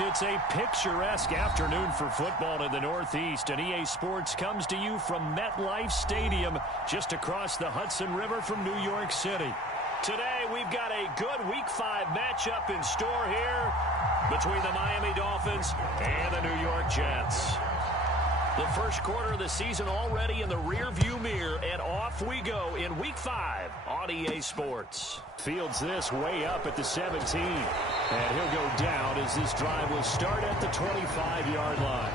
It's a picturesque afternoon for football in the Northeast, and EA Sports comes to you from MetLife Stadium, just across the Hudson River from New York City. Today, we've got a good Week 5 matchup in store here between the Miami Dolphins and the New York Jets. The first quarter of the season already in the rearview mirror, and off we go in Week 5 on EA Sports. Fields this way up at the 17, and he'll go down as this drive will start at the 25-yard line.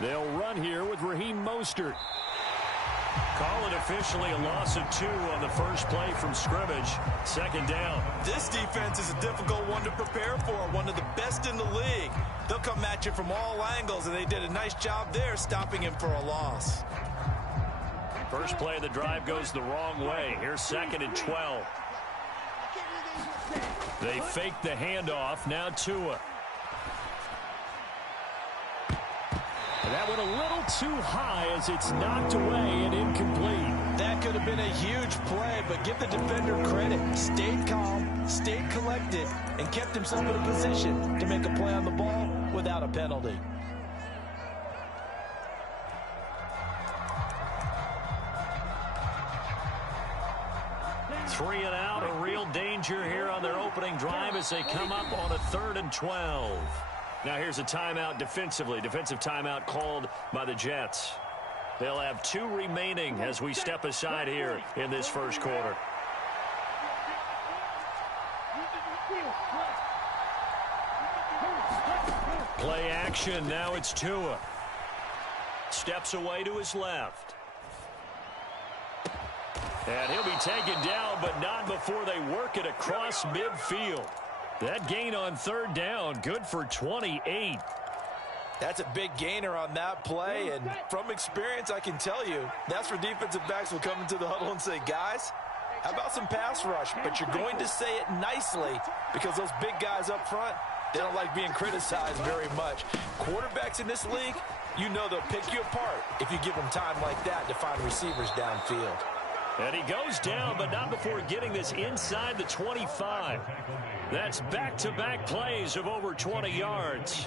They'll run here with Raheem Mostert. Call it officially a loss of 2 on the first play from scrimmage. Second down. This defense is a difficult one to prepare for, one of the best in the league. They'll come at you from all angles, and they did a nice job there stopping him for a loss. First play of the drive goes the wrong way. Here's 2nd and 12. They fake the handoff. Now Tua. That went a little too high as it's knocked away and incomplete. That could have been a huge play, but give the defender credit. Stayed calm, stayed collected, and kept himself in a position to make a play on the ball without a penalty. Three and out, a real danger here on their opening drive as they come up on a 3rd and 12. Now here's a timeout defensively. Defensive timeout called by the Jets. They'll have 2 remaining as we step aside here in this first quarter. Play action. Now it's Tua. Steps away to his left. And he'll be taken down, but not before they work it across midfield. That gain on 3rd down, good for 28. That's a big gainer on that play, and from experience, I can tell you, that's where defensive backs will come into the huddle and say, guys, how about some pass rush? But you're going to say it nicely because those big guys up front, they don't like being criticized very much. Quarterbacks in this league, you know they'll pick you apart if you give them time like that to find receivers downfield. And he goes down, but not before getting this inside the 25. That's back-to-back plays of over 20 yards.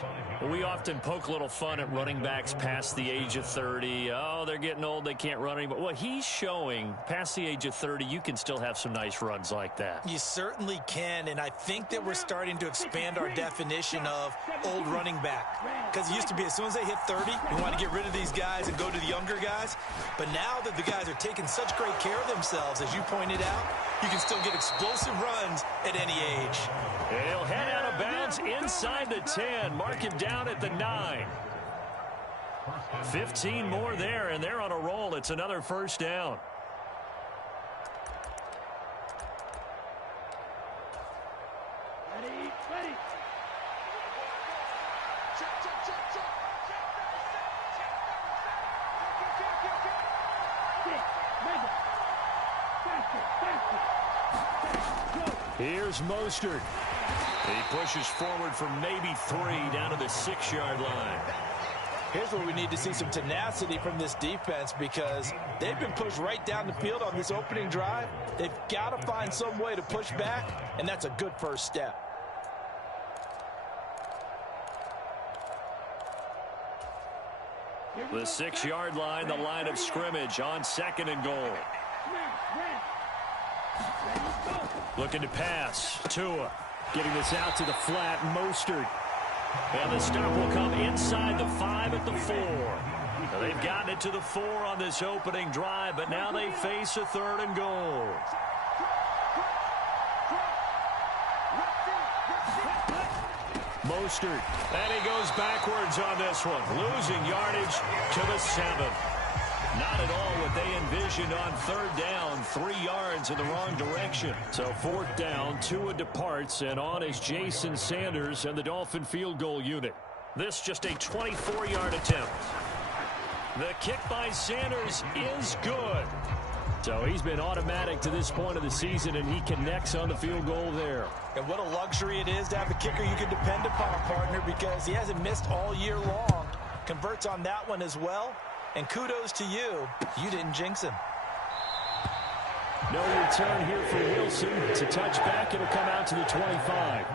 We often poke a little fun at running backs past the age of 30. Oh, they're getting old, they can't run anymore. Well, he's showing past the age of 30, you can still have some nice runs like that. You certainly can, and I think that we're starting to expand our definition of old running back. Because it used to be as soon as they hit 30, you want to get rid of these guys and go to the younger guys. But now that the guys are taking such great care of themselves, as you pointed out, you can still get explosive runs at any age. He'll head out of bounds inside the 10. Mark him down at the 9. 15 more there, and they're on a roll. It's another first down. Ready. Here's Mostert. He pushes forward for maybe 3 down to the 6-yard line. Here's where we need to see some tenacity from this defense because they've been pushed right down the field on this opening drive. They've got to find some way to push back, and that's a good first step. The 6-yard line, the line of scrimmage on 2nd and goal. Looking to pass. Tua getting this out to the flat. Mostert. And the stop will come inside the 5 at the 4. Now they've gotten it to the 4 on this opening drive, but now they face a 3rd and goal. Mostert. And he goes backwards on this one. Losing yardage to the 7. Not at all what they envisioned on 3rd down. 3 yards in the wrong direction. So 4th down, Tua departs, and on is Jason Sanders and the Dolphin field goal unit. This just a 24-yard attempt. The kick by Sanders is good. So he's been automatic to this point of the season, and he connects on the field goal there. And what a luxury it is to have a kicker you can depend upon, partner, because he hasn't missed all year long. Converts on that one as well. And kudos to you. You didn't jinx him. No return here for Wilson. It's a touchback. It'll come out to the 25.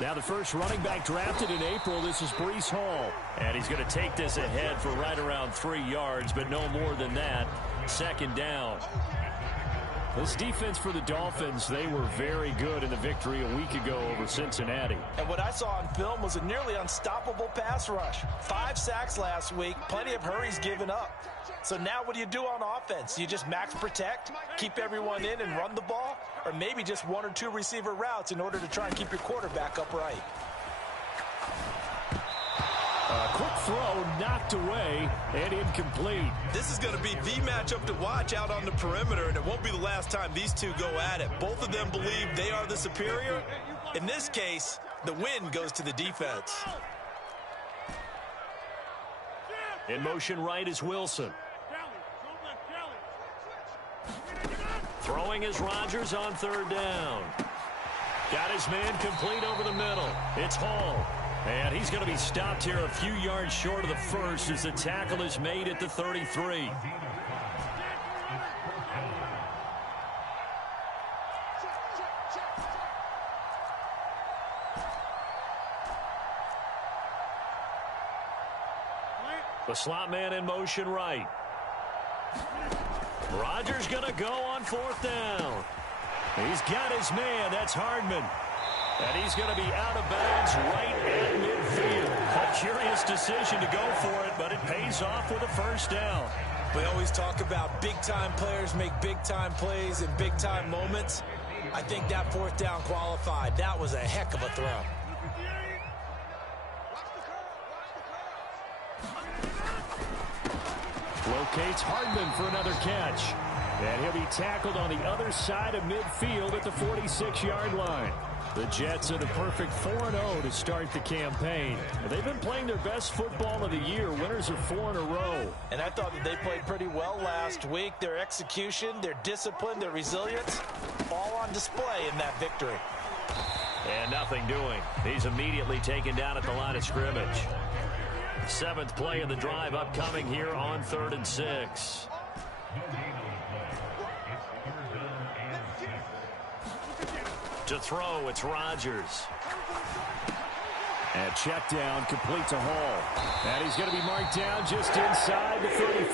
Now the first running back drafted in April, this is Breece Hall. And he's going to take this ahead for right around 3 yards, but no more than that. Second down. This defense for the Dolphins, they were very good in the victory a week ago over Cincinnati. And what I saw on film was a nearly unstoppable pass rush. 5 sacks last week, plenty of hurries given up. So now what do you do on offense? You just max protect, keep everyone in and run the ball? Or maybe just 1 or 2 receiver routes in order to try and keep your quarterback upright? A quick throw knocked away and incomplete. This is going to be the matchup to watch out on the perimeter, and it won't be the last time these two go at it. Both of them believe they are the superior. In this case, the win goes to the defense. In motion right is Wilson. Throwing is Rodgers on third down. Got his man complete over the middle. It's Hall. And he's going to be stopped here a few yards short of the first as the tackle is made at the 33. The slot man in motion right. Rodgers going to go on fourth down. He's got his man. That's Hardman. And he's going to be out of bounds right at midfield. A curious decision to go for it, but it pays off with a first down. We always talk about big-time players make big-time plays in big-time moments. I think that fourth down qualified. That was a heck of a throw. Locates Hardman for another catch. And he'll be tackled on the other side of midfield at the 46-yard line. The Jets are the perfect 4-0 to start the campaign. They've been playing their best football of the year. Winners of 4 in a row. And I thought that they played pretty well last week. Their execution, their discipline, their resilience, all on display in that victory. And nothing doing. He's immediately taken down at the line of scrimmage. 7th play of the drive upcoming here on 3rd and 6. To throw, it's Rodgers. And check down, complete to Hall. And he's going to be marked down just inside the 35.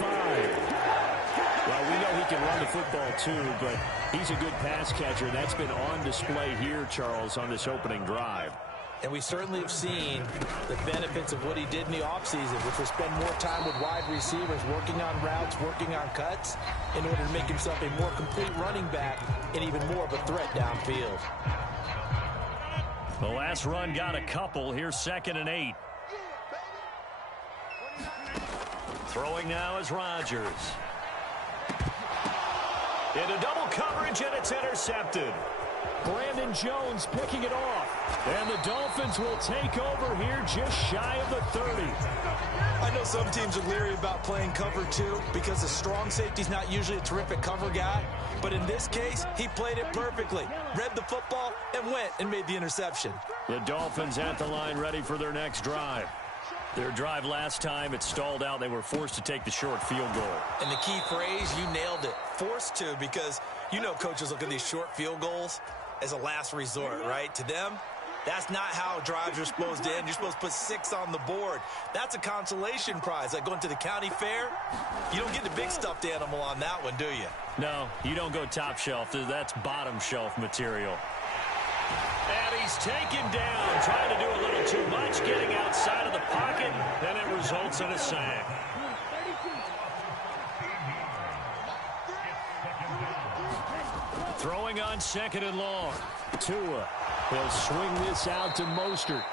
Well, we know he can run the football too, but he's a good pass catcher. That's been on display here, Charles, on this opening drive. And we certainly have seen the benefits of what he did in the offseason, which was spend more time with wide receivers, working on routes, working on cuts, in order to make himself a more complete running back and even more of a threat downfield. The last run got a couple. Here's 2nd and 8. Throwing now is Rodgers. Into double coverage, and it's intercepted. Brandon Jones picking it off. And the Dolphins will take over here just shy of the 30. I know some teams are leery about playing cover 2 because the strong safety's not usually a terrific cover guy. But in this case, he played it perfectly. Read the football and went and made the interception. The Dolphins at the line ready for their next drive. Their drive last time, it stalled out. They were forced to take the short field goal. And the key phrase, you nailed it. Forced to, because you know coaches look at these short field goals as a last resort, right? To them, that's not how drives are supposed to end. You're supposed to put 6 on the board. That's a consolation prize. Like going to the county fair, you don't get the big stuffed animal on that one, do you? No, you don't go top shelf. That's bottom shelf material. And he he's taken down, trying to do a little too much, getting outside of the pocket, and it results in a sack. Throwing on 2nd and long. Tua. He'll swing this out to Mostert.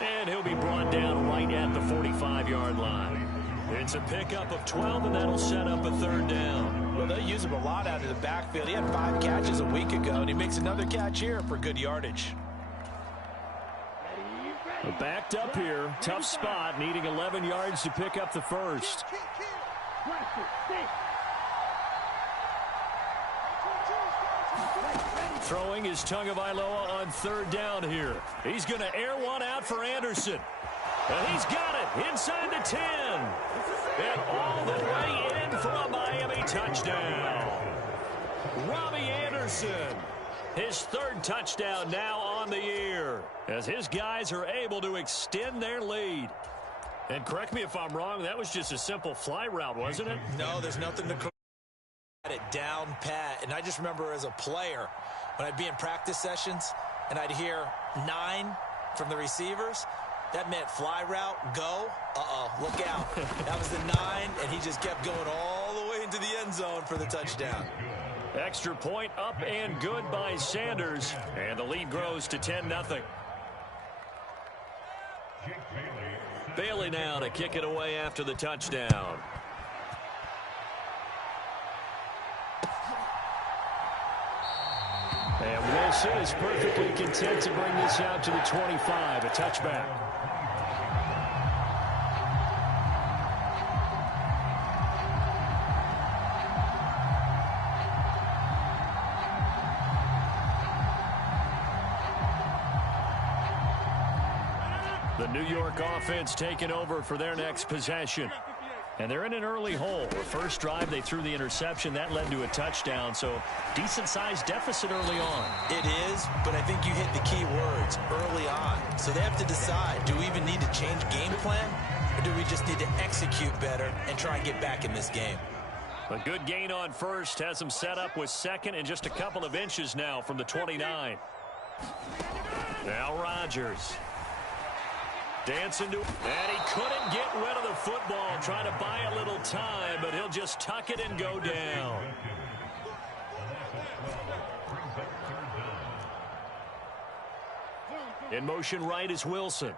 And he'll be brought down right at the 45-yard line. It's a pickup of 12, and that'll set up a 3rd down. Well, they use him a lot out of the backfield. He had 5 catches a week ago, and he makes another catch here for good yardage. Backed up here. Tough spot, needing 11 yards to pick up the first. Throwing is Tagovailoa on 3rd down here. He's going to air one out for Anderson. And he's got it inside the 10. And all the way in for a Miami touchdown. Robbie Anderson, his 3rd touchdown now on the year, as his guys are able to extend their lead. And correct me if I'm wrong, that was just a simple fly route, wasn't it? No, there's nothing to had it down pat. And I just remember as a player, when I'd be in practice sessions and I'd hear 9 from the receivers, that meant fly route, go, look out. That was the 9, and he just kept going all the way into the end zone for the touchdown. Extra point up and good by Sanders, and the lead grows to 10-0. Bailey now to kick it away after the touchdown. And Wilson is perfectly content to bring this out to the 25, a touchback. The New York offense taking over for their next possession. And they're in an early hole. The first drive, they threw the interception. That led to a touchdown, so decent-sized deficit early on. It is, but I think you hit the key words, early on. So they have to decide, do we even need to change game plan, or do we just need to execute better and try and get back in this game? A good gain on first has them set up with 2nd and just a couple of inches now from the 29. Now Rodgers. Dancing to, and he couldn't get rid of the football, trying to buy a little time, but he'll just tuck it and go down. In motion right is Wilson.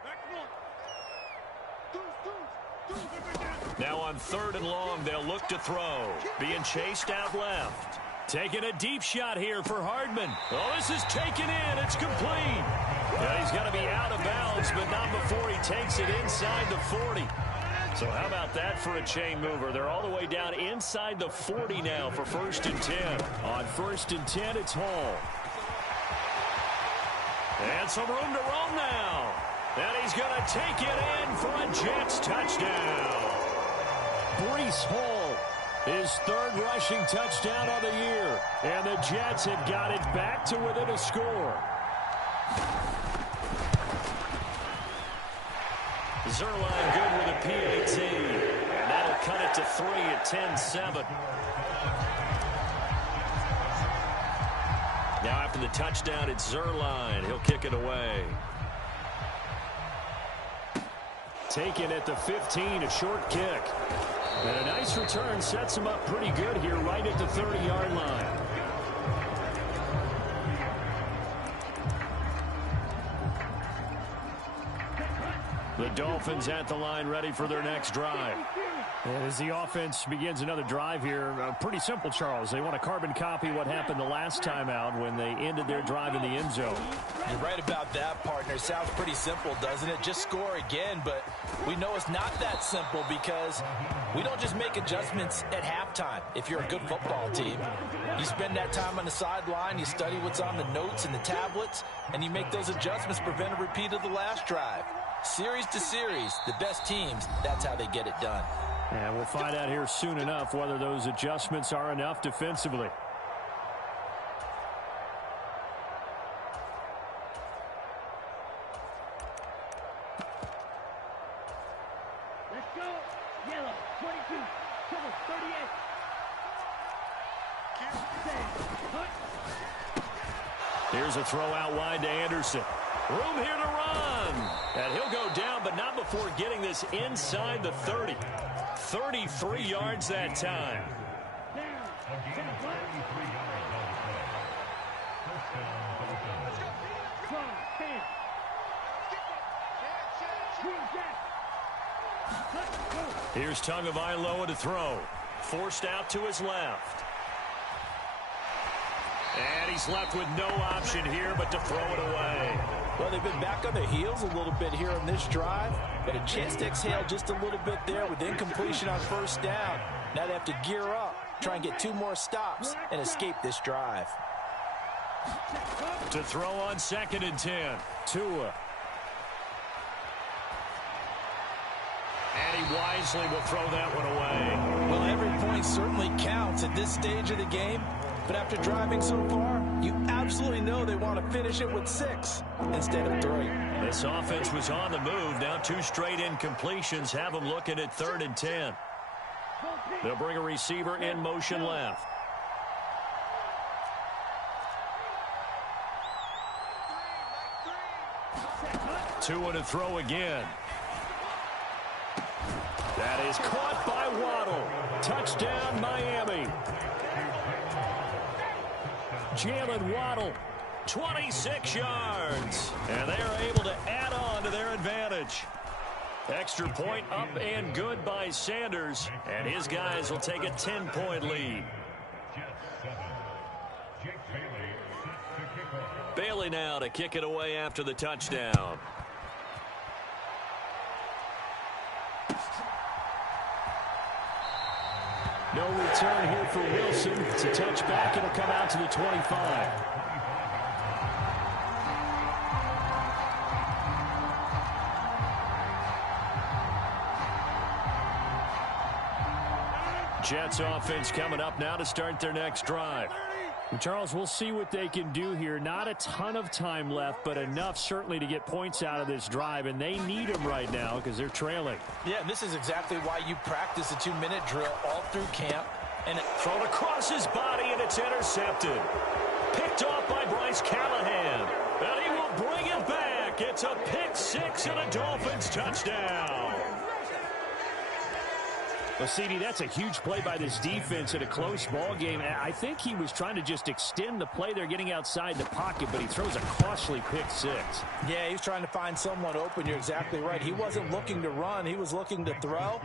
Now on 3rd and long, they'll look to throw. Being chased out left. Taking a deep shot here for Hardman. Oh, this is taken in. It's complete. Yeah, he's got to be out of bounds, but not before he takes it inside the 40. So how about that for a chain mover? They're all the way down inside the 40 now for 1st and 10. On 1st and 10, it's Hall. And some room to roam now. And he's going to take it in for a Jets touchdown. Breece Hall, his 3rd rushing touchdown of the year. And the Jets have got it back to within a score. Zerline good with a PAT. And that'll cut it to 3 at 10-7. Now after the touchdown, it's Zerline. He'll kick it away. Taken at the 15, a short kick. And a nice return sets him up pretty good here right at the 30-yard line. The Dolphins at the line ready for their next drive. And as the offense begins another drive here, pretty simple, Charles. They want to carbon copy what happened the last time out when they ended their drive in the end zone. You're right about that, partner. Sounds pretty simple, doesn't it? Just score again, but we know it's not that simple because we don't just make adjustments at halftime. If you're a good football team, you spend that time on the sideline, you study what's on the notes and the tablets, and you make those adjustments, prevent a repeat of the last drive. Series to series, the best teams, that's how they get it done. And we'll find out here soon enough whether those adjustments are enough defensively. Let's go. Yellow, 22, cover 38. Here's a throw out wide to Anderson. Room here to run. And he'll go down, but not before getting this inside the 30. 33 yards that time. Here's Tagovailoa to throw. Forced out to his left. And he's left with no option here but to throw it away. Well, they've been back on their heels a little bit here on this drive, but a chance to exhale just a little bit there with incompletion on first down. Now they have to gear up, try and get 2 more stops, and escape this drive. To throw on 2nd and 10. Tua. And he wisely will throw that one away. Well, every point certainly counts at this stage of the game. But after driving so far, you absolutely know they want to finish it with 6 instead of 3. This offense was on the move. Now 2 straight incompletions have them looking at 3rd and 10. They'll bring a receiver in motion left. Tua to throw again. That is caught by Waddle. Touchdown, Miami. Jalen Waddle, 26 yards. And they are able to add on to their advantage. Extra point up and good by Sanders. And his guys will take a 10-point lead. Bailey now to kick it away after the touchdown. No return here for Wilson. It's a touchback. It'll come out to the 25. Jets offense coming up now to start their next drive. Charles, we'll see what they can do here. Not a ton of time left, but enough certainly to get points out of this drive, and they need them right now because they're trailing. Yeah, this is exactly why you practice a 2-minute drill all through camp. And thrown across his body, and it's intercepted. Picked off by Bryce Callahan. And he will bring it back. It's a pick 6 and a Dolphins touchdown. Well, CD, that's a huge play by this defense in a close ball game. I think he was trying to just extend the play. They're getting outside the pocket, but he throws a costly pick 6. Yeah, he's trying to find someone open. You're exactly right. He wasn't looking to run. He was looking to throw.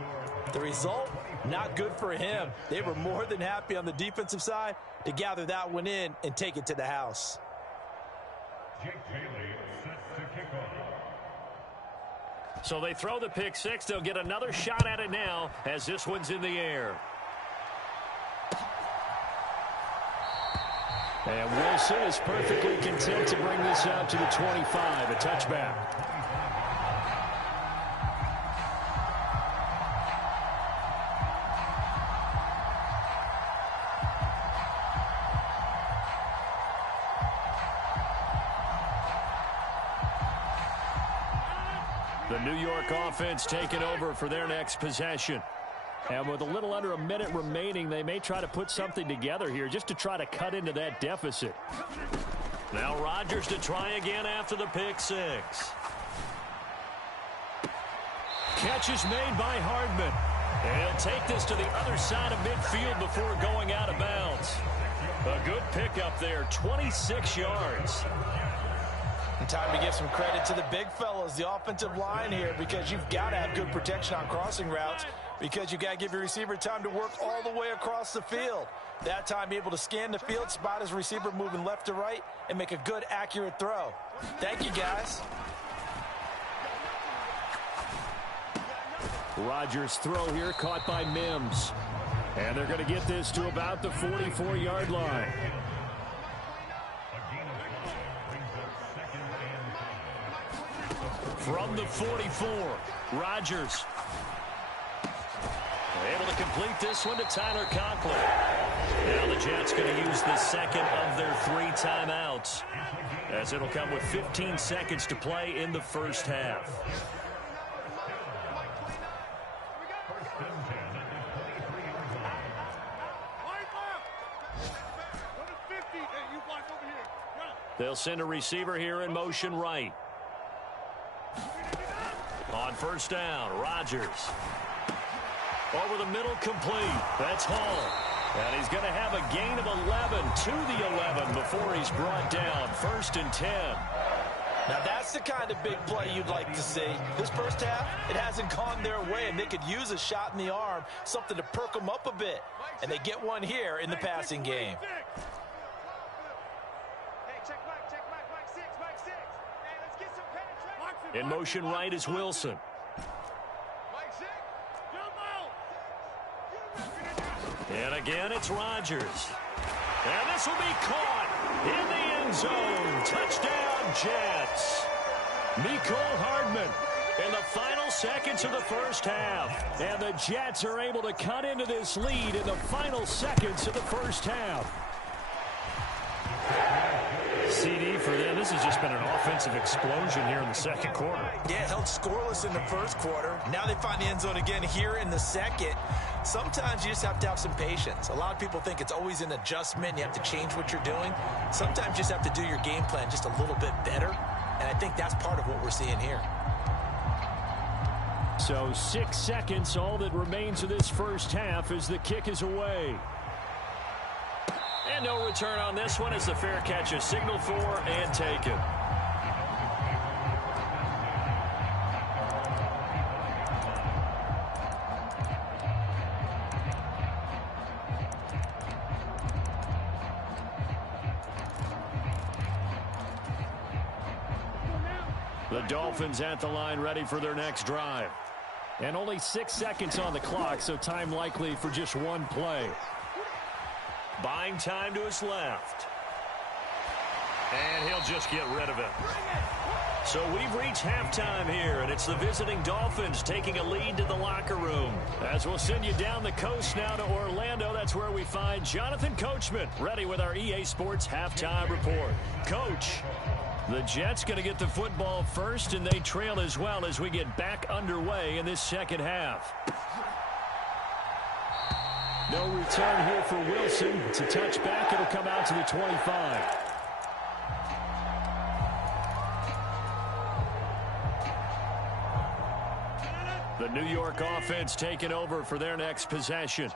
The result, not good for him. They were more than happy on the defensive side to gather that one in and take it to the house. So they throw the pick 6. They'll get another shot at it now as this one's in the air. And Wilson is perfectly content to bring this out to the 25, a touchback. The New York offense taking over for their next possession. And with a little under a minute remaining, they may try to put something together here just to try to cut into that deficit. Now Rodgers to try again after the pick 6. Catch is made by Hardman. And he'll take this to the other side of midfield before going out of bounds. A good pickup there, 26 yards. And time to give some credit to the big fellas, the offensive line here, because you've got to have good protection on crossing routes, because you've got to give your receiver time to work all the way across the field. That time, be able to scan the field, spot his receiver moving left to right, and make a good, accurate throw. Thank you, guys. Rodgers' throw here caught by Mims. And they're going to get this to about the 44-yard line. From the 44, Rodgers. Able to complete this one to Tyler Conklin. Now the Jets going to use the second of their 3 timeouts, as it'll come with 15 seconds to play in the first half. They'll send a receiver here in motion right. On first down, Rodgers. Over the middle, complete. That's Hall. And he's going to have a gain of 11 to the 11 before he's brought down. 1st and 10. Now that's the kind of big play you'd like to see. This first half, it hasn't gone their way, and they could use a shot in the arm, something to perk them up a bit. And they get one here in the passing game. In motion right is Wilson. And again, it's Rodgers. And this will be caught in the end zone. Touchdown, Jets. Mecole Hardman in the final seconds of the first half. And the Jets are able to cut into this lead in the final seconds of the first half. CD for them. This has just been an offensive explosion here in the second quarter. Yeah, held scoreless in the first quarter. Now they find the end zone again here in the second. Sometimes you just have to have some patience. A lot of people think it's always an adjustment. You have to change what you're doing. Sometimes you just have to do your game plan just a little bit better. And I think that's part of what we're seeing here. So 6 seconds, all that remains of this first half as the kick is away. And no return on this one as the fair catch is signaled for and taken. The Dolphins at the line ready for their next drive. And only 6 seconds on the clock, so time likely for just one play. Buying time to his left. And he'll just get rid of it. So we've reached halftime here, and it's the visiting Dolphins taking a lead to the locker room. As we'll send you down the coast now to Orlando, that's where we find Jonathan Coachman, ready with our EA Sports halftime report. Coach, the Jets going to get the football first, and they trail as well as we get back underway in this second half. No return here for Wilson. It's a touchback. It'll come out to the 25. The New York offense taking over for their next possession.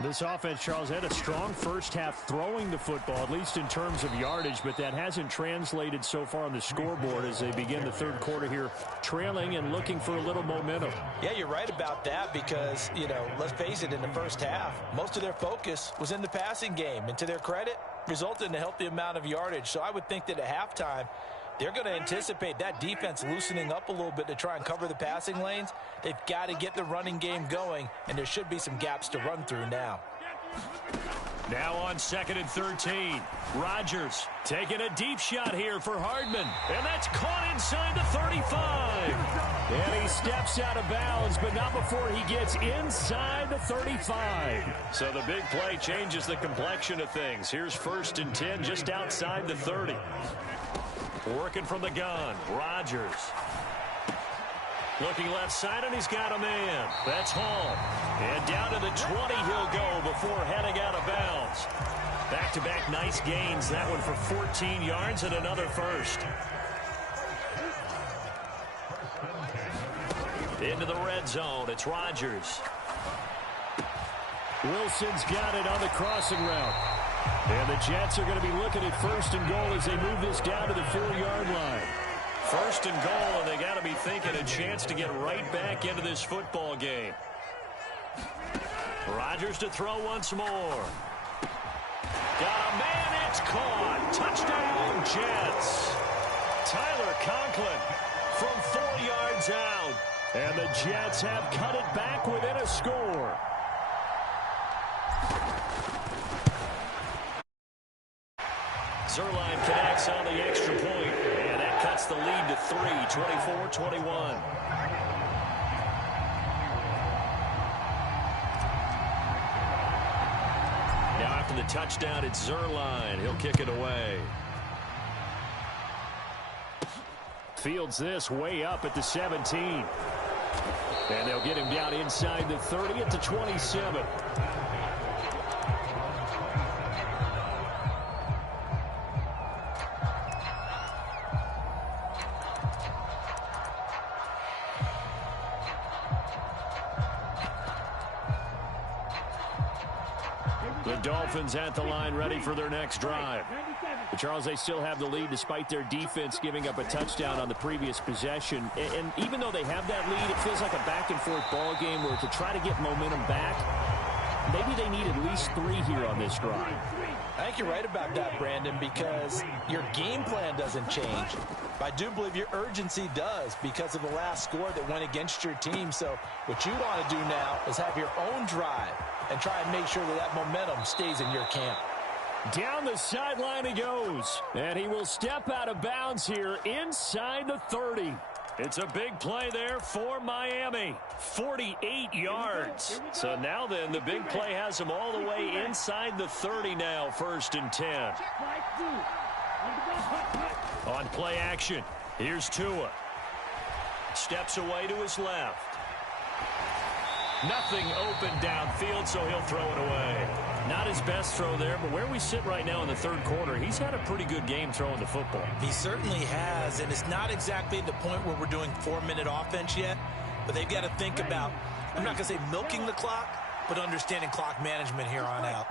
This offense, Charles, had a strong first half throwing the football, at least in terms of yardage, but that hasn't translated so far on the scoreboard as they begin the third quarter here, trailing and looking for a little momentum. Yeah, you're right about that because, let's face it, in the first half, most of their focus was in the passing game. And to their credit, resulted in a healthy amount of yardage. So I would think that at halftime, they're going to anticipate that defense loosening up a little bit to try and cover the passing lanes. They've got to get the running game going, and there should be some gaps to run through now. Now on 2nd and 13. Rodgers taking a deep shot here for Hardman. And that's caught inside the 35. And he steps out of bounds, but not before he gets inside the 35. So the big play changes the complexion of things. Here's 1st and 10 just outside the 30. Working from the gun, Rodgers. Looking left side, and he's got a man. That's Hall. And down to the 20 he'll go before heading out of bounds. Back-to-back nice gains. That one for 14 yards and another first. Into the red zone, it's Rodgers. Wilson's got it on the crossing route. And the Jets are going to be looking at 1st and goal as they move this down to the 4-yard line. 1st and goal, and they got to be thinking a chance to get right back into this football game. Rodgers to throw once more. Got a man, it's caught. Touchdown, Jets. Tyler Conklin from 4 yards out. And the Jets have cut it back within a score. Zerline connects on the extra point, and that cuts the lead to 3, 24-21. Now after the touchdown, it's Zerline. He'll kick it away. Fields this way up at the 17. And they'll get him down inside the 30 at the 27. The Dolphins at the line ready for their next drive. But Charles, they still have the lead despite their defense giving up a touchdown on the previous possession. And even though they have that lead, it feels like a back-and-forth ball game where to try to get momentum back, maybe they need at least 3 here on this drive. I think you're right about that, Brandon, because your game plan doesn't change. But I do believe your urgency does because of the last score that went against your team. So what you want to do now is have your own drive and try and make sure that that momentum stays in your camp. Down the sideline he goes. And he will step out of bounds here inside the 30. It's a big play there for Miami. 48 yards. So now then, the big play has him all the way inside the 30 now, 1st and 10. On play action, here's Tua. Steps away to his left. Nothing open downfield, so he'll throw it away. Not his best throw there, but where we sit right now in the 3rd quarter, he's had a pretty good game throwing the football. He certainly has, and it's not exactly the point where we're doing 4-minute offense yet, but they've got to think about, I'm not going to say milking the clock, but understanding clock management here on out.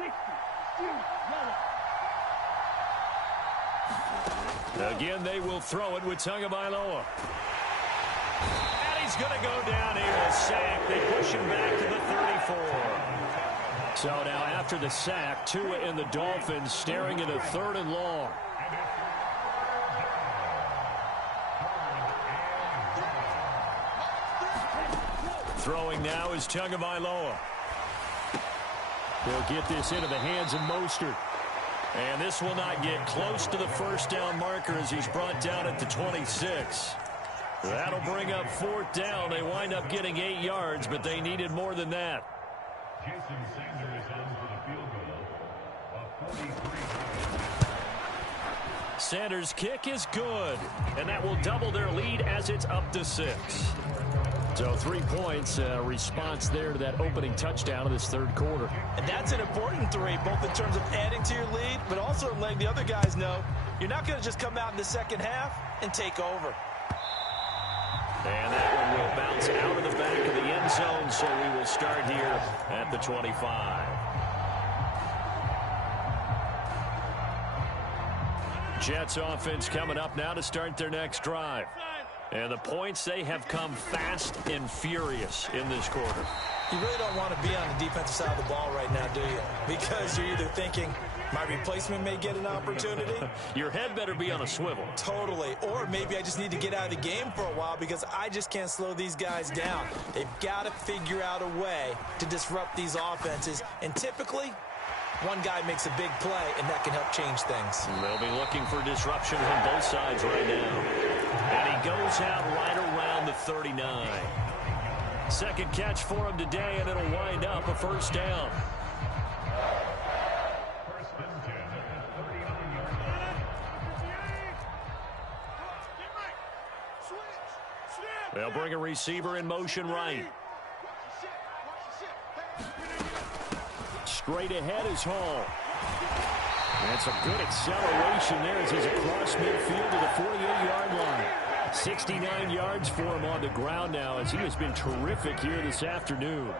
Again, they will throw it with Tagovailoa. And he's going to go down here, a sack. They push him back to the 34. So now after the sack, Tua and the Dolphins staring at a 3rd and long. Throwing now is Tagovailoa. He'll get this into the hands of Mostert. And this will not get close to the 1st down marker as he's brought down at the 26. That'll bring up 4th down. They wind up getting 8 yards, but they needed more than that. Sanders' kick is good, and that will double their lead as it's up to 6. So 3 points, response there to that opening touchdown of this 3rd quarter. And that's an important 3, both in terms of adding to your lead, but also letting the other guys know you're not going to just come out in the 2nd half and take over. And that one will bounce out of the back of the end zone, so we will start here at the 25. Jets offense coming up now to start their next drive. And the points, they have come fast and furious in this quarter. You really don't want to be on the defensive side of the ball right now, do you? Because you're either thinking, my replacement may get an opportunity. Your head better be on a swivel. Totally. Or maybe I just need to get out of the game for a while because I just can't slow these guys down. They've got to figure out a way to disrupt these offenses. And typically, one guy makes a big play, and that can help change things. They'll be looking for disruption on both sides right now. And he goes out right around the 39. 2nd catch for him today, and it'll wind up a 1st down. They'll bring a receiver in motion right. Straight ahead is Hall. That's a good acceleration there as he's across midfield to the 48-yard line. 69 yards for him on the ground now as he has been terrific here this afternoon.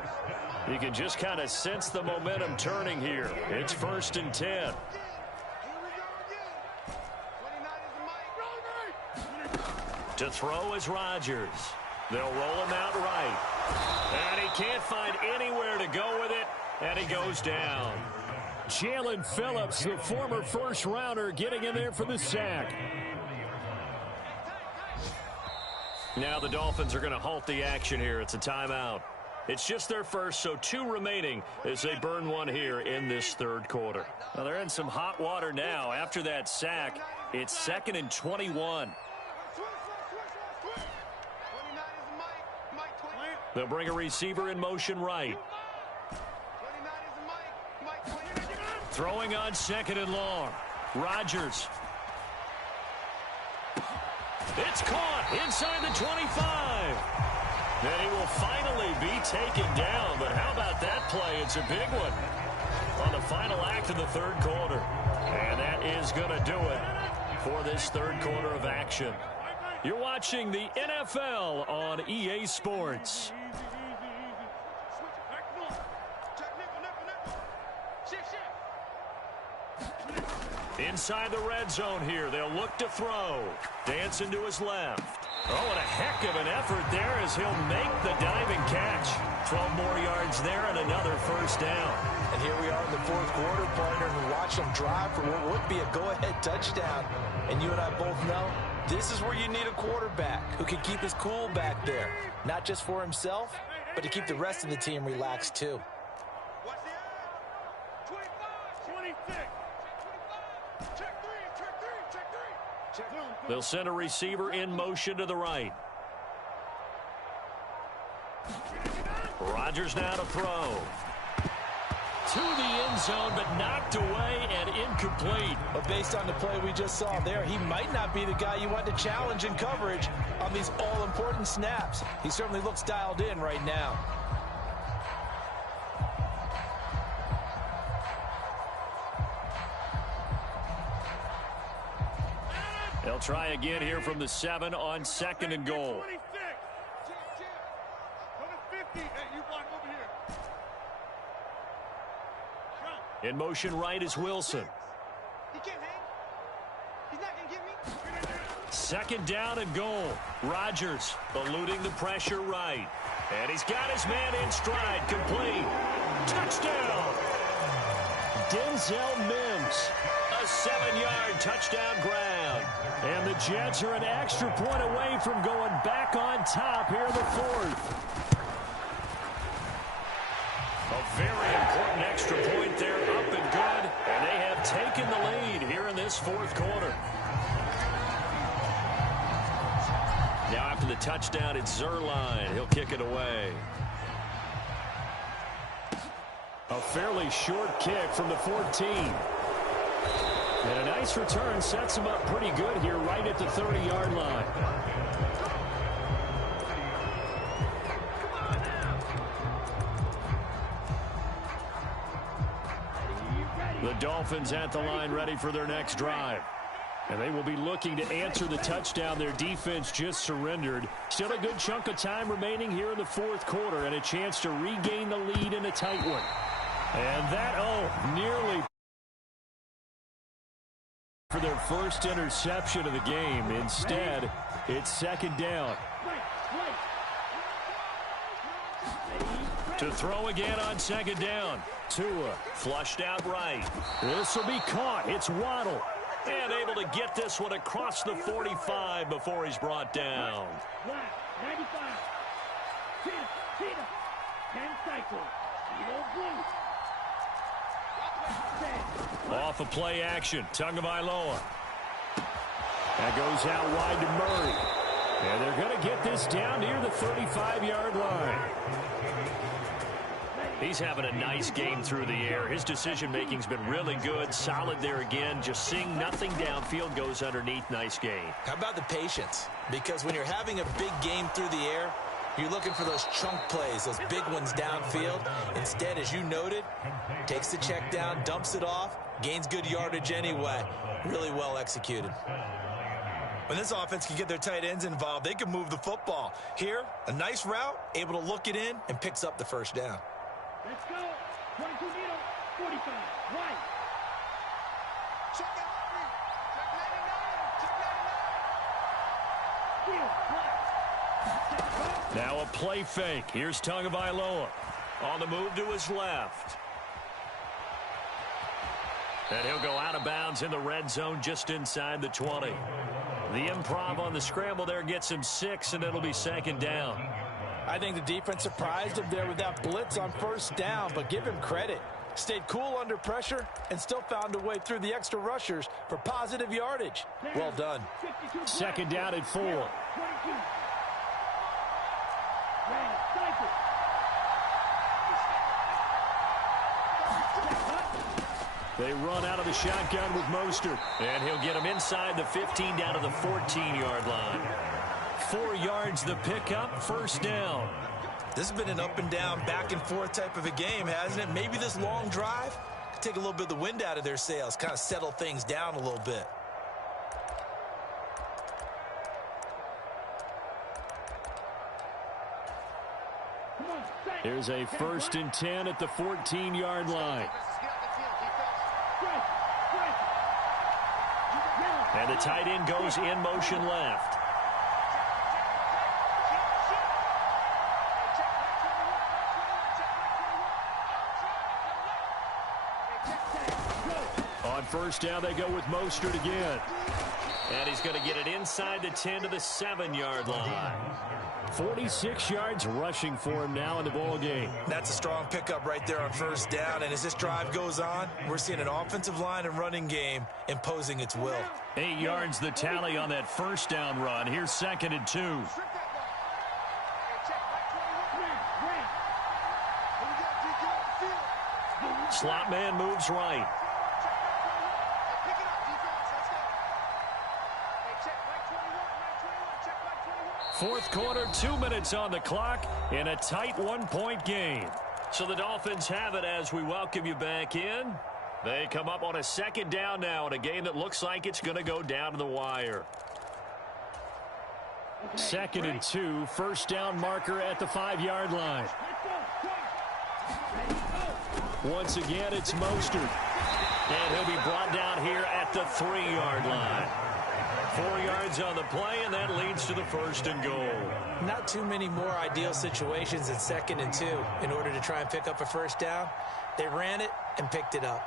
You can just kind of sense the momentum turning here. It's 1st and 10. To throw is Rodgers. They'll roll him out right. And he can't find anywhere to go with it. And he goes down. Jalen Phillips, the former 1st rounder, getting in there for the sack. Now the Dolphins are going to halt the action here. It's a timeout. It's just their first, so 2 remaining as they burn one here in this 3rd quarter. Well, they're in some hot water now. After that sack, it's 2nd and 21. They'll bring a receiver in motion right. Throwing on 2nd and long. Rodgers. It's caught inside the 25. And he will finally be taken down. But how about that play? It's a big one on the final act of the 3rd quarter. And that is going to do it for this 3rd quarter of action. You're watching the NFL on EA Sports. Inside the red zone here, they'll look to throw. Dancing to his left. Oh, and a heck of an effort there as he'll make the diving catch. 12 more yards there and another first down. And here we are in the fourth quarter, partner, and watch them drive for what would be a go-ahead touchdown. And you and I both know this is where you need a quarterback who can keep his cool back there. Not just for himself, but to keep the rest of the team relaxed too. They'll send a receiver in motion to the right. Rodgers now to throw. To the end zone, but knocked away and incomplete. But based on the play we just saw there, he might not be the guy you want to challenge in coverage on these all-important snaps. He certainly looks dialed in right now. They'll try again here from the 7 on 2nd and goal. In motion right is Wilson. He can't hang. He's not going to get me. 2nd down and goal. Rodgers eluding the pressure right. And he's got his man in stride. Complete. Touchdown. Denzel Mims. A 7-yard touchdown grab. And the Jets are an extra point away from going back on top here in the 4th. A very important extra point there, up and good. And they have taken the lead here in this 4th quarter. Now after the touchdown, it's Zerline. He'll kick it away. A fairly short kick from the 14. And a nice return sets him up pretty good here right at the 30-yard line. The Dolphins at the line ready for their next drive. And they will be looking to answer the touchdown their defense just surrendered. Still a good chunk of time remaining here in the 4th quarter and a chance to regain the lead in a tight one. And that, nearly for their first interception of the game. Instead, it's 2nd down. To throw again on 2nd down. Tua flushed out right. This will be caught. It's Waddle. And able to get this one across the 45 before he's brought down. 95. 10 cycles. Off of play action. Tagovailoa. That goes out wide to Murray. And they're going to get this down near the 35-yard line. He's having a nice game through the air. His decision-making's been really good. Solid there again. Just seeing nothing downfield goes underneath. Nice game. How about the patience? Because when you're having a big game through the air, you're looking for those chunk plays, those big ones downfield. Instead, as you noted, takes the check down, dumps it off, gains good yardage anyway. Really well executed. When this offense can get their tight ends involved, they can move the football. Here, a nice route, able to look it in, and picks up the first down. Let's go. 22 meter, 45. Right. Check it out. Check 99. Now a play fake. Here's Tagovailoa. On the move to his left. And he'll go out of bounds in the red zone just inside the 20. The improv on the scramble there gets him 6, and it'll be 2nd down. I think the defense surprised him there with that blitz on 1st down, but give him credit. Stayed cool under pressure and still found a way through the extra rushers for positive yardage. Well done. 2nd down and 4. 22. They run out of the shotgun with Mostert. And he'll get him inside the 15 down to the 14-yard line. 4 yards the pickup, 1st down. This has been an up and down, back and forth type of a game, hasn't it? Maybe this long drive could take a little bit of the wind out of their sails, kind of settle things down a little bit. Here's a 1st and 10 at the 14-yard line. And the tight end goes in motion left. On first down, they go with Mostert again. And he's going to get it inside the 10 to the 7-yard line. 46 yards rushing for him now in the ball game. That's a strong pickup right there on first down. And as this drive goes on, we're seeing an offensive line and running game imposing its will. 8 yards the tally on that first down run. Here's 2nd and 2. Slot man moves right. Fourth quarter, 2 minutes on the clock in a tight 1-point game. So the Dolphins have it as we welcome you back in. They come up on a 2nd down now in a game that looks like it's going to go down to the wire. 2nd and 2, first down marker at the 5-yard line. Once again, it's Mostert. And he'll be brought down here at the 3-yard line. 4 yards on the play, and that leads to the 1st and goal. Not too many more ideal situations in 2nd and 2 in order to try and pick up a first down. They ran it and picked it up.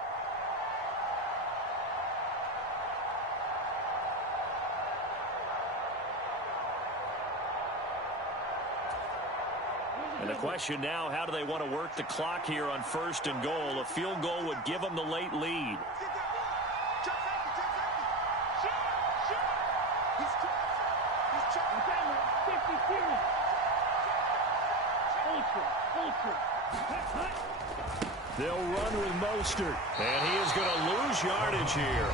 And the question now, how do they want to work the clock here on 1st and goal? A field goal would give them the late lead. They'll run with Mostert, and he is going to lose yardage here.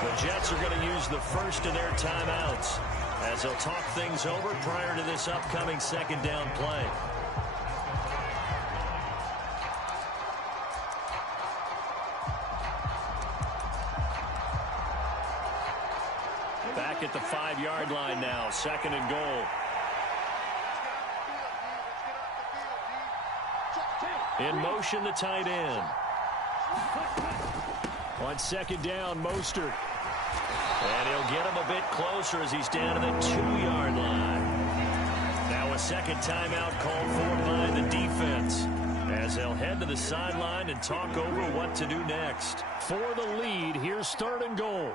The Jets are going to use the first of their timeouts as they'll talk things over prior to this upcoming 2nd down play. Back at the 5-yard line now, 2nd and goal. In motion, the tight end. On 2nd down, Mostert. And he'll get him a bit closer as he's down to the 2-yard line. Now a 2nd timeout called for by the defense as they'll head to the sideline and talk over what to do next. For the lead, here's 3rd and goal.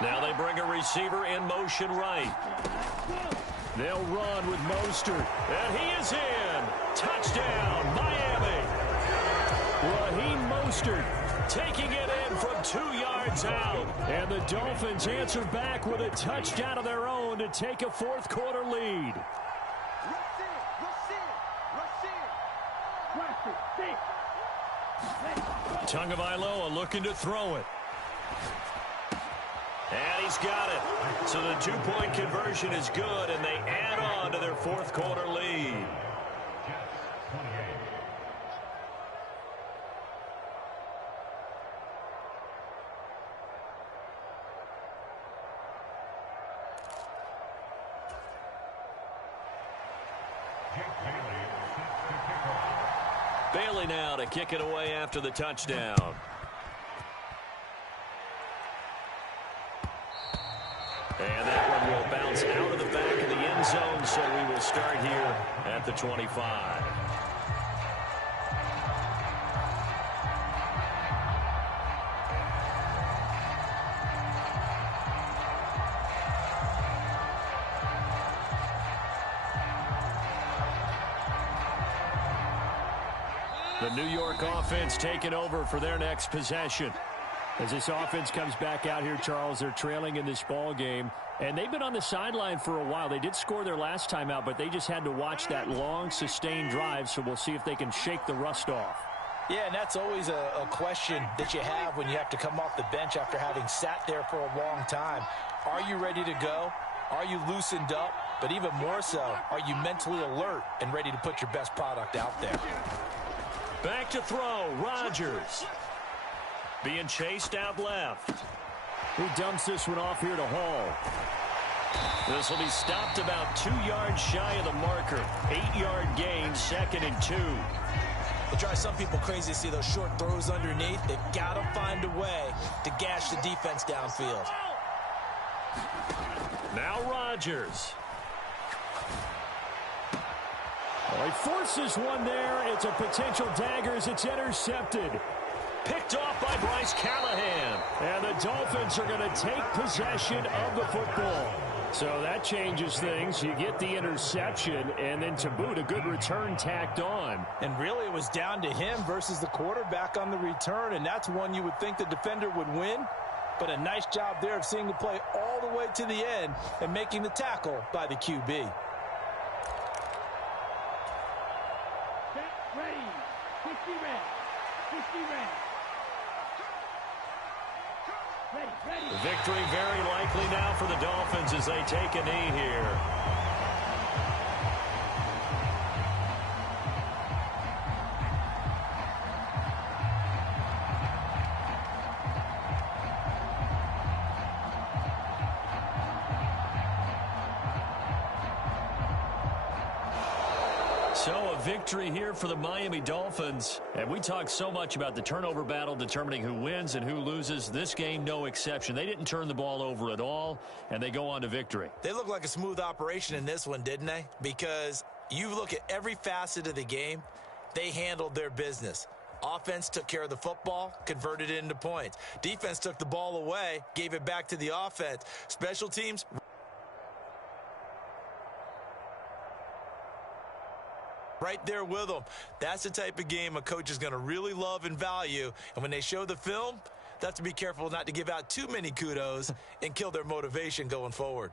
Now they bring a receiver in motion right. They'll run with Mostert. And he is in. Touchdown, Miami. Raheem Mostert taking it in from 2 yards out. And the Dolphins answer back with a touchdown of their own to take a fourth quarter lead. Tagovailoa looking to throw it. And he's got it. So the two-point conversion is good, and they add on to their fourth quarter lead. Bailey now to kick it away after the touchdown. And that one will bounce out of the back of the end zone, so we will start here at the 25. The New York offense taking over for their next possession. As this offense comes back out here, Charles, they're trailing in this ball game, and they've been on the sideline for a while. They did score their last time out, but they just had to watch that long, sustained drive, so we'll see if they can shake the rust off. Yeah, and that's always a question that you have when you have to come off the bench after having sat there for a long time. Are you ready to go? Are you loosened up? But even more so, are you mentally alert and ready to put your best product out there? Back to throw, Rodgers. Being chased out left. He dumps this one off here to Hall. This will be stopped about 2 yards shy of the marker. 8-yard gain, 2nd and 2. It drives some people crazy to see those short throws underneath. They've got to find a way to gash the defense downfield. Now Rodgers. Well, he forces one there. It's a potential dagger as it's intercepted. Picked off by Bryce Callahan. And the Dolphins are going to take possession of the football. So that changes things. You get the interception, and then to boot, a good return tacked on. And really, it was down to him versus the quarterback on the return, and that's one you would think the defender would win. But a nice job there of seeing the play all the way to the end and making the tackle by the QB. Set, ready. 60 red. 60 red. Ready, ready. Victory very likely now for the Dolphins as they take a knee here. So a victory here for the Miami Dolphins. And we talk so much about the turnover battle determining who wins and who loses. This game, no exception. They didn't turn the ball over at all, and they go on to victory. They look like a smooth operation in this one, didn't they? Because you look at every facet of the game, they handled their business. Offense took care of the football, converted it into points. Defense took the ball away, gave it back to the offense. Special teams right there with them. That's the type of game a coach is going to really love and value. And when they show the film, they have to be careful not to give out too many kudos and kill their motivation going forward.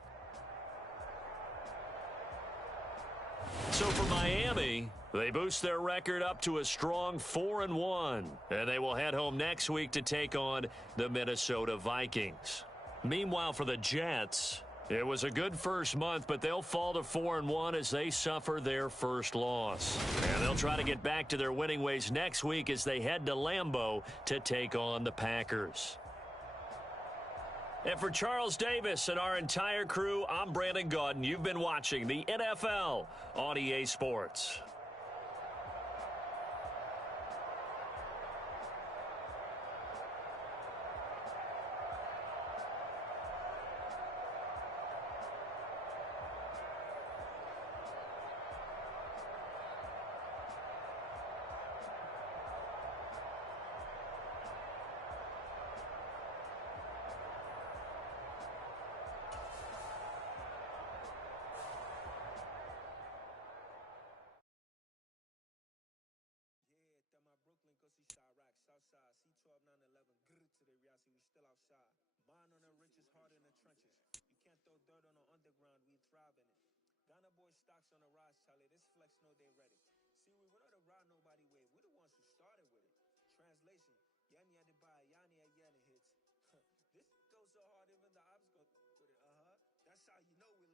So for Miami, they boost their record up to a strong 4-1. And they will head home next week to take on the Minnesota Vikings. Meanwhile, for the Jets, it was a good first month, but they'll fall to 4-1 as they suffer their first loss. And they'll try to get back to their winning ways next week as they head to Lambeau to take on the Packers. And for Charles Davis and our entire crew, I'm Brandon Gaudin. You've been watching the NFL on EA Sports. This goes so hard, even the ops go with it. That's how you know we